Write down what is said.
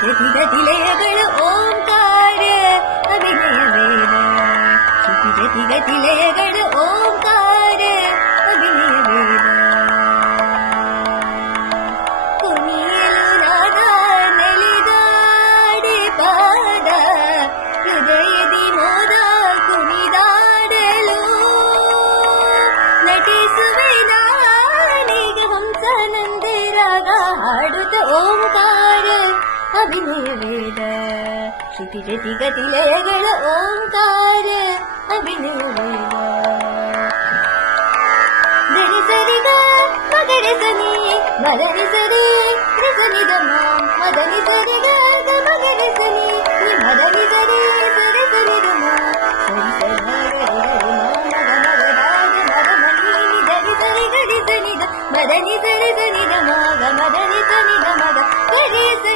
ഗതിഗതിലേകൾ ഓംകാര അഭിനയവേദ ഗതിഗതിലേകൾ ഓംകാര അഭിനയവേദ കുഞ്ഞിലു നാദ നലിതാടി പാദ ഹൃദയതി മോദ കുണിതാടലോ നടിಸುവ ನಿಗ ಹಂಸಾನಂದಿರಾಗ ಹಾಡುತ್ತ ಓಂಕಾರ അഭിനയവേദ ക്ഷിതിരതിഗതിലയകള ഓങ്കാര അഭിനയവേദ ധനിസരിക മകരസനി മരനിസരി നിസനിതമ മദനിസരിക മകരസനി മദനിസരി സരസനിതമ മദനി സരസനിത മക മദനി സനിത മക കരീസരി